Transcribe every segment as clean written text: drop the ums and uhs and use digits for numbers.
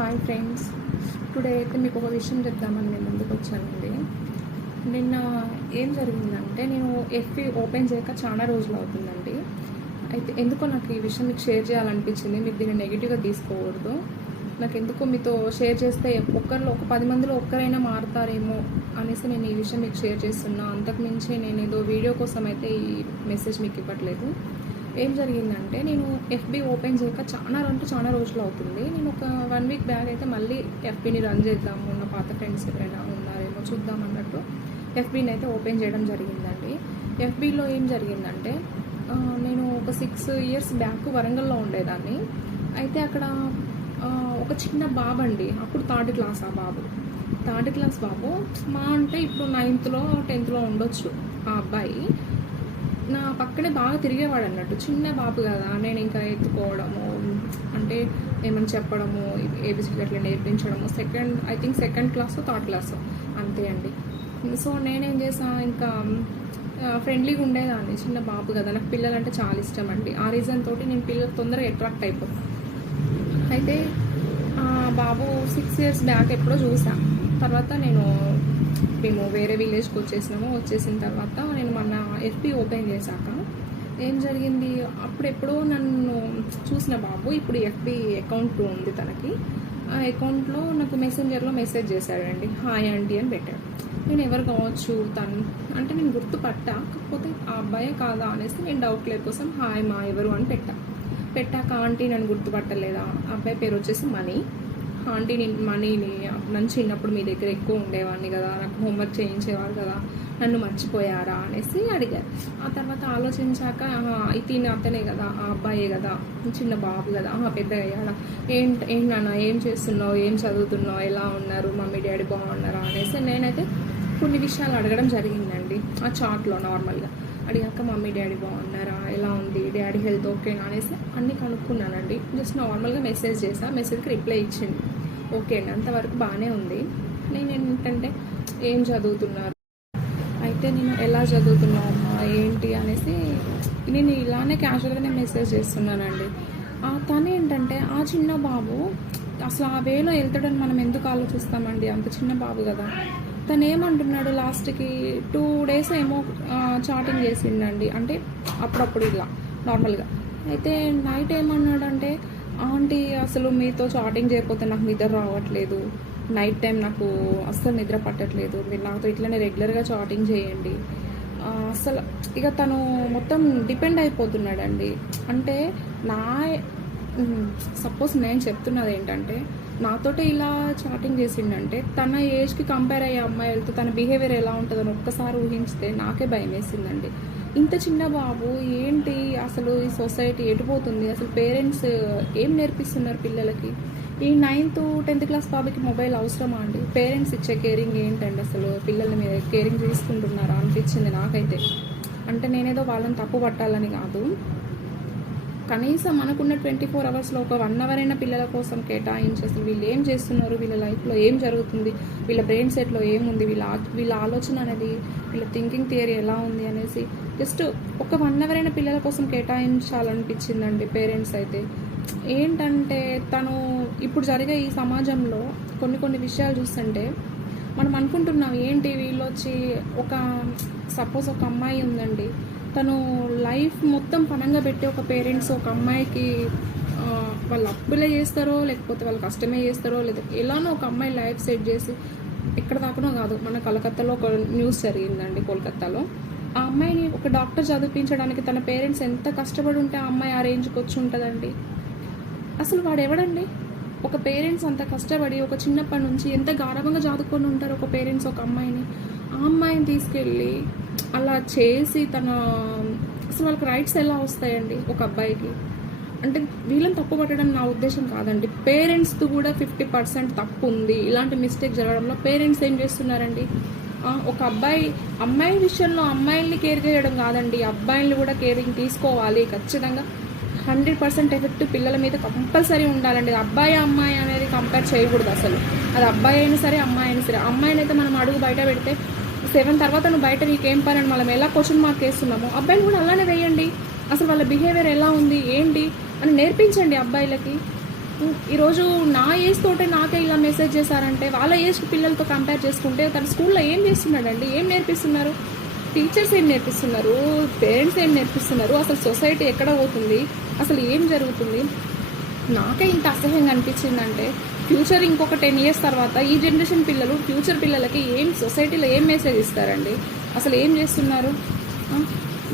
Hi friends, today అయితే మీకు ఒక విషయం చెప్దామని నేను ముందుకు వచ్చానండి. నిన్న ఏం జరిగిందంటే, నేను ఎఫ్బి ఓపెన్ చేయక చాలా రోజులు అవుతుందండి. అయితే ఎందుకో నాకు ఈ విషయం మీకు షేర్ చేయాలనిపించింది. మీరు దీన్ని నెగిటివ్గా తీసుకోకూడదు. నాకు ఎందుకో మీతో షేర్ చేస్తే ఒక 10 మందిలో ఒక్కరైనా మారుతారేమో అనేసి నేను ఈ విషయం మీకు షేర్ చేస్తున్నా. అంతకుమించి నేను ఏదో వీడియో కోసం అయితే ఈ మెసేజ్ మీకు ఇవ్వట్లేదు. ఏం జరిగిందంటే, నేను ఎఫ్బి ఓపెన్ చేయక చాలా రోజులు అవుతుంది. నేను ఒక 1 వీక్ బ్యాక్ అయితే మళ్ళీ ఎఫ్బిని రన్ చేద్దాము, ఉన్న పాత ఫ్రెండ్స్ ఎవరైనా ఉన్నారేమో చూద్దాం అన్నట్టు ఎఫ్బిని అయితే ఓపెన్ చేయడం జరిగిందండి. ఎఫ్బిలో ఏం జరిగిందంటే, నేను ఒక 6 ఇయర్స్ బ్యాక్ వరంగల్లో ఉండేదాన్ని. అయితే అక్కడ ఒక చిన్న బాబు అండి, అప్పుడు థర్డ్ క్లాస్ బాబు మా అంటే ఇప్పుడు 9th-లో 10th-లో ఉండొచ్చు. ఆ అబ్బాయి నా పక్కనే బాగా తిరిగేవాడు అన్నట్టు. చిన్న బాబు కదా, నేను ఇంకా ఎత్తుకోవడము, అంటే ఏమని చెప్పడము, ఏబిసిడి అట్లా నేర్పించడము. సెకండ్ క్లాసో థర్డ్ క్లాసో అంతే అండి. సో నేనేం చేసాను, ఇంకా ఫ్రెండ్లీగా ఉండేదాన్ని. చిన్న బాబు కదా, నాకు పిల్లలంటే చాలా ఇష్టం అండి. ఆ రీజన్ తోటి నేను పిల్లలు తొందరగా అట్రాక్ట్ అయిపోతాను. అయితే బాబు 6 ఇయర్స్ బ్యాక్ ఎప్పుడో చూసాను. తర్వాత మేము వేరే విలేజ్కి వచ్చేసిన తర్వాత నేను మొన్న ఎఫ్బి ఓపెన్ చేశాక ఏం జరిగింది, అప్పుడెప్పుడో నన్ను చూసిన బాబు ఇప్పుడు ఎఫ్బి అకౌంట్ ఉంది తనకి. ఆ అకౌంట్లో నాకు మెసెంజర్లో మెసేజ్ చేశాడండి, హాయ్ ఆంటీ అని పెట్టాడు. నేను ఎవరు కావచ్చు తను అంటే నేను గుర్తుపట్టా, కాకపోతే ఆ అబ్బాయే కాదా అనేసి నేను డౌట్ క్లియర్ కోసం హాయ్ మా ఎవరు అని పెట్టాక ఆంటీ నన్ను గుర్తుపట్టలేదా, అబ్బాయి పేరు వచ్చేసి మనీ. ఆంటీ నేను మనీని నన్ను చిన్నప్పుడు మీ దగ్గర ఎక్కువ ఉండేవాడిని కదా, నాకు హోంవర్క్ చేయించేవారు కదా, నన్ను మర్చిపోయారా అనేసి అడిగారు. ఆ తర్వాత ఆలోచించాక ఇది అతనే కదా, ఆ అబ్బాయే కదా, చిన్న బాబు కదా, పెద్ద అయ్యాడా, ఏంటి నాన్న ఏం చేస్తున్నావు, ఏం చదువుతున్నావు, ఎలా ఉన్నారు, మమ్మీ డాడీ బాగున్నారా అనేసి నేనైతే కొన్ని విషయాలు అడగడం జరిగిందండి. ఆ చాట్లో నార్మల్గా అడిగాక మమ్మీ డాడీ బాగున్నారా, ఎలా ఉంది, డాడీ హెల్త్ ఓకేనా అనేసి అన్నీ కనుక్కున్నానండి. జస్ట్ నార్మల్గా మెసేజ్ చేసా, మెసేజ్కి రిప్లై ఇచ్చింది. ఓకే అండి, అంతవరకు బాగానే ఉంది. నేను ఏంటంటే ఏం చదువుతున్నారు, అయితే నేను ఎలా చదువుతున్నామా ఏంటి అనేసి నేను ఇలానే క్యాజువల్గానే మెసేజ్ చేస్తున్నానండి. తను ఏంటంటే ఆ చిన్న బాబు అసలు ఆ వేలో వెళ్తాడని మనం ఎందుకు ఆలోచిస్తామండి, అంత చిన్న బాబు కదా. తను ఏమంటున్నాడు, లాస్ట్కి 2 days ఏమో చాటింగ్ చేసిండండి, అంటే అప్పుడప్పుడు ఇలా నార్మల్గా. అయితే నైట్ ఏమన్నాడంటే, ఆంటీ అసలు మీతో చాటింగ్ చేయకపోతే నాకు నిద్ర రావట్లేదు, నైట్ టైం నాకు అస్సలు నిద్ర పట్టట్లేదు, మీరు నాతో ఇట్లనే రెగ్యులర్గా చాటింగ్ చేయండి. అసలు ఇక తను మొత్తం డిపెండ్ అయిపోతున్నాడండి. అంటే సపోజ్ నేను చెప్తున్నది ఏంటంటే, నాతోటే ఇలా చాటింగ్ చేసిండంటే తన ఏజ్కి కంపేర్ అయ్యే అమ్మాయిలతో తన బిహేవియర్ ఎలా ఉంటుందని ఒక్కసారి ఊహించితే నాకే భయం వేసిందండి. ఇంత చిన్న బాబు ఏంటి అసలు, ఈ సొసైటీ ఎటుపోతుంది అసలు, పేరెంట్స్ ఏం నేర్పిస్తున్నారు పిల్లలకి. ఈ 9th 10th క్లాస్ బాబుకి మొబైల్ అవసరమా అండి? పేరెంట్స్ ఇచ్చే కేరింగ్ ఏంటండి, అసలు పిల్లల్ని మీద కేరింగ్ తీసుకుంటున్నారా అనిపించింది నాకైతే. అంటే నేనేదో వాళ్ళని తప్పు పట్టాలని కాదు, కనీసం మనకున్న 24 hours ఒక 1 hour అయినా పిల్లల కోసం కేటాయించి అసలు వీళ్ళు ఏం చేస్తున్నారు, వీళ్ళ లైఫ్లో ఏం జరుగుతుంది, వీళ్ళ బ్రెయిన్ సెట్లో ఏముంది, వీళ్ళ ఆలోచన అనేది, వీళ్ళ థింకింగ్ థియరీ ఎలా ఉంది అనేసి జస్ట్ ఒక 1 hour అయినా పిల్లల కోసం కేటాయించాలనిపించిందండి. పేరెంట్స్ అయితే ఏంటంటే, తను ఇప్పుడు జరిగే ఈ సమాజంలో కొన్ని విషయాలు చూస్తుంటే మనం అనుకుంటున్నాం ఏంటి వీళ్ళు వచ్చి, సపోజ్ ఒక అమ్మాయి ఉందండి, తను లైఫ్ మొత్తం పనంగా పెట్టి ఒక పేరెంట్స్ ఒక అమ్మాయికి వాళ్ళు అప్పులే చేస్తారో లేకపోతే వాళ్ళు కష్టమే చేస్తారో లేదా ఎలానో ఒక అమ్మాయి లైఫ్ సెట్ చేసి ఎక్కడ దాకానో కాదు, మన కలకత్తాలో ఒక న్యూస్ జరిగిందండి, కోల్కత్తాలో. ఆ అమ్మాయిని ఒక డాక్టర్ చదివించడానికి తన పేరెంట్స్ ఎంత కష్టపడి ఉంటే ఆ అమ్మాయి ఆ రేంజ్కి వచ్చి ఉంటుందండి. అసలు వాడు ఎవడండి, ఒక పేరెంట్స్ అంత కష్టపడి ఒక చిన్నప్పటి నుంచి ఎంత గారవంగా చదువుకొని ఉంటారు ఒక పేరెంట్స్ ఒక అమ్మాయిని. ఆ అమ్మాయిని తీసుకెళ్ళి అలా చేసి అసలు వాళ్ళకి రైట్స్ ఎలా వస్తాయండి ఒక అబ్బాయికి. అంటే వీళ్ళని తప్పు పట్టడం నా ఉద్దేశం కాదండి, పేరెంట్స్తో కూడా 50% తప్పు ఉంది. ఇలాంటి మిస్టేక్ జరగడంలో పేరెంట్స్ ఏం చేస్తున్నారండి, ఒక అమ్మాయి విషయంలో అమ్మాయిల్ని కేర్ చేయడం కాదండి, అబ్బాయిల్ని కూడా కేరింగ్ తీసుకోవాలి ఖచ్చితంగా. 100% ఎఫెక్ట్ పిల్లల మీద కంపల్సరీ ఉండాలండి. అబ్బాయి అమ్మాయి అనేది కంపేర్ చేయకూడదు అసలు. అది అబ్బాయి అయినా సరే అమ్మాయి అయినా సరే. అమ్మాయిని అయితే మనం అడుగు బయట పెడితే 7 తర్వాత నువ్వు బయట నీకేం పని అని మనం ఎలా క్వశ్చన్ మార్క్ వేస్తున్నామో అబ్బాయిని కూడా అలానే వేయండి. అసలు వాళ్ళ బిహేవియర్ ఎలా ఉంది ఏంటి అని నేర్పించండి అబ్బాయిలకి. ఈరోజు నా ఏజ్ తోటే నాకే ఇలా మెసేజ్ చేశారంటే వాళ్ళ ఏజ్ పిల్లలతో కంపేర్ చేసుకుంటే తన స్కూల్లో ఏం చేస్తున్నాడండి, ఏం నేర్పిస్తున్నారు, టీచర్స్ ఏం నేర్పిస్తున్నారు, పేరెంట్స్ ఏం నేర్పిస్తున్నారు, అసలు సొసైటీ ఎక్కడ పోతుంది, అసలు ఏం జరుగుతుంది. నాకే ఇంత అసహ్యంగా అనిపించిందంటే ఫ్యూచర్ ఇంకొక 10 years తర్వాత ఈ జనరేషన్ పిల్లలు ఫ్యూచర్ పిల్లలకి ఏం సొసైటీలో ఏం మెసేజ్ ఇస్తారండి, అసలు ఏం చేస్తున్నారు.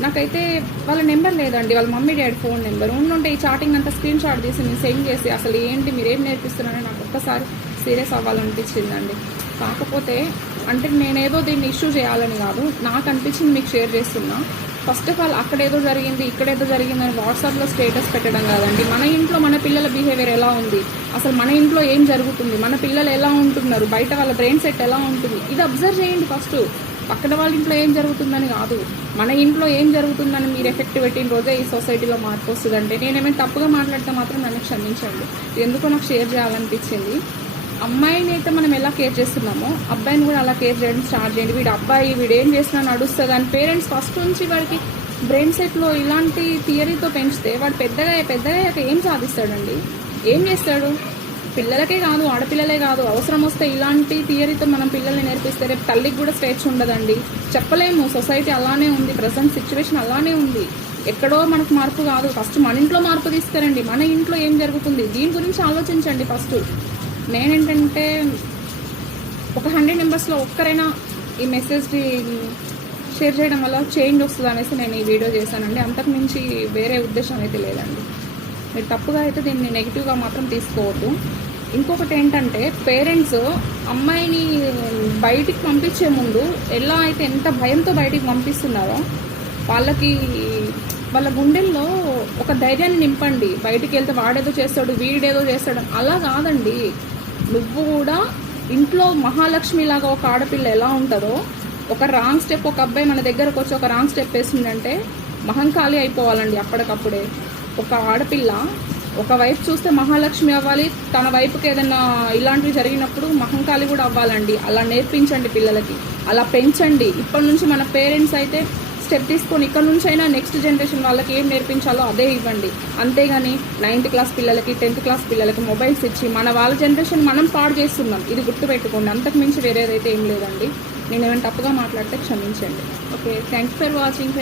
నాకైతే వాళ్ళ నెంబర్ లేదండి, వాళ్ళ మమ్మీ డాడీ ఫోన్ నెంబర్ ఉండుంటే ఈ చాటింగ్ అంతా స్క్రీన్ షాట్ తీసి నేను సెండ్ చేసి అసలు ఏంటి మీరేం నేర్పిస్తున్నారని నాకు ఒక్కసారి సీరియస్ అవ్వాలనిపించిందండి. కాకపోతే అంటే నేనేదో దీన్ని ఇష్యూ చేయాలని కాదు, నాకు అనిపించింది మీకు షేర్ చేస్తున్నా. ఫస్ట్ ఆఫ్ ఆల్ అక్కడేదో జరిగింది ఇక్కడేదో జరిగిందని వాట్సాప్లో స్టేటస్ పెట్టడం కాదండి. మన ఇంట్లో మన పిల్లల బిహేవియర్ ఎలా ఉంది, అసలు మన ఇంట్లో ఏం జరుగుతుంది, మన పిల్లలు ఎలా ఉంటున్నారు, బయట వాళ్ళ బ్రెయిన్ సెట్ ఎలా ఉంటుంది, ఇది అబ్జర్వ్ చేయండి ఫస్ట్. పక్కన వాళ్ళ ఇంట్లో ఏం జరుగుతుందని కాదు, మన ఇంట్లో ఏం జరుగుతుందని మీరు ఎఫెక్ట్ పెట్టిన రోజే ఈ సొసైటీలో మార్పు వస్తుందంటే నేనేమైనా తప్పుగా మాట్లాడితే మాత్రం నన్ను క్షమించండి. ఎందుకో నాకు షేర్ చేయాలనిపించింది. అమ్మాయిని అయితే మనం ఎలా కేర్ చేస్తున్నామో అబ్బాయిని కూడా అలా కేర్ చేయడం స్టార్ట్ చేయండి. వీడు అబ్బాయి వీడు ఏం చేసినా నడుస్తుంది అని పేరెంట్స్ ఫస్ట్ నుంచి వాడికి బ్రెయిన్ సెట్లో ఇలాంటి థియరీతో పెంచితే వాడు పెద్దగా ఏం సాధిస్తాడండి, ఏం చేస్తాడు. పిల్లలకే కాదు ఆడపిల్లలే కాదు, అవసరం వస్తే ఇలాంటి థియరీతో మనం పిల్లల్ని నేర్పిస్తే రేపు తల్లికి కూడా స్వేచ్ఛ ఉండదండి. చెప్పలేము, సొసైటీ అలానే ఉంది, ప్రజెంట్ సిచ్యువేషన్ అలానే ఉంది. ఎక్కడో మనకు మార్పు కాదు, ఫస్ట్ మన ఇంట్లో మార్పు తీసుకురండి. మన ఇంట్లో ఏం జరుగుతుంది దీని గురించి ఆలోచించండి ఫస్ట్. నేనేంటంటే ఒక 100 మెంబర్స్లో ఒక్కరైనా ఈ మెసేజ్ని షేర్ చేయడం వల్ల చేంజ్ వస్తుంది అనేసి నేను ఈ వీడియో చేశానండి. అంతకు మించి వేరే ఉద్దేశం అయితే లేదండి. మీరు తప్పుగా అయితే దీన్ని నెగిటివ్గా మాత్రం తీసుకోవద్దు. ఇంకొకటి ఏంటంటే పేరెంట్స్ అమ్మాయిని బయటికి పంపించే ముందు ఎలా అయితే ఎంత భయంతో బయటికి పంపిస్తున్నారో వాళ్ళకి వాళ్ళ గుండెల్లో ఒక ధైర్యాన్ని నింపండి. బయటికి వెళ్తే వాడేదో చేస్తాడు వీడేదో చేస్తాడు అలా కాదండి. నువ్వు కూడా ఇంట్లో మహాలక్ష్మిలాగా ఒక ఆడపిల్ల ఎలా ఉంటుందో ఒక రాంగ్ స్టెప్ ఒక అబ్బాయి మన దగ్గరకు వచ్చి ఒక రాంగ్ స్టెప్ వేసిందంటే మహంకాళి అయిపోవాలండి అప్పటికప్పుడే. ఒక ఆడపిల్ల ఒక వైపు చూస్తే మహాలక్ష్మి అవ్వాలి, తన వైపుకి ఏదైనా ఇలాంటివి జరిగినప్పుడు మహంకాళి కూడా అవ్వాలండి. అలా నేర్పించండి పిల్లలకి, అలా పెంచండి. ఇప్పటి నుంచి మన పేరెంట్స్ అయితే స్టెప్ తీసుకొని ఇక్కడ నుంచి అయినా నెక్స్ట్ జనరేషన్ వాళ్ళకి ఏం నేర్పించాలో అదే ఇవ్వండి. అంతేగాని 9th క్లాస్ పిల్లలకి 10th క్లాస్ పిల్లలకి మొబైల్స్ ఇచ్చి వాళ్ళ జనరేషన్ మనం పాడు చేస్తున్నాం. ఇది గుర్తుపెట్టుకోండి, అంతకు మించి వేరేదైతే ఏం లేదండి. నేను ఏమైనా తప్పుగా మాట్లాడితే క్షమించండి. Okay, thanks for watching.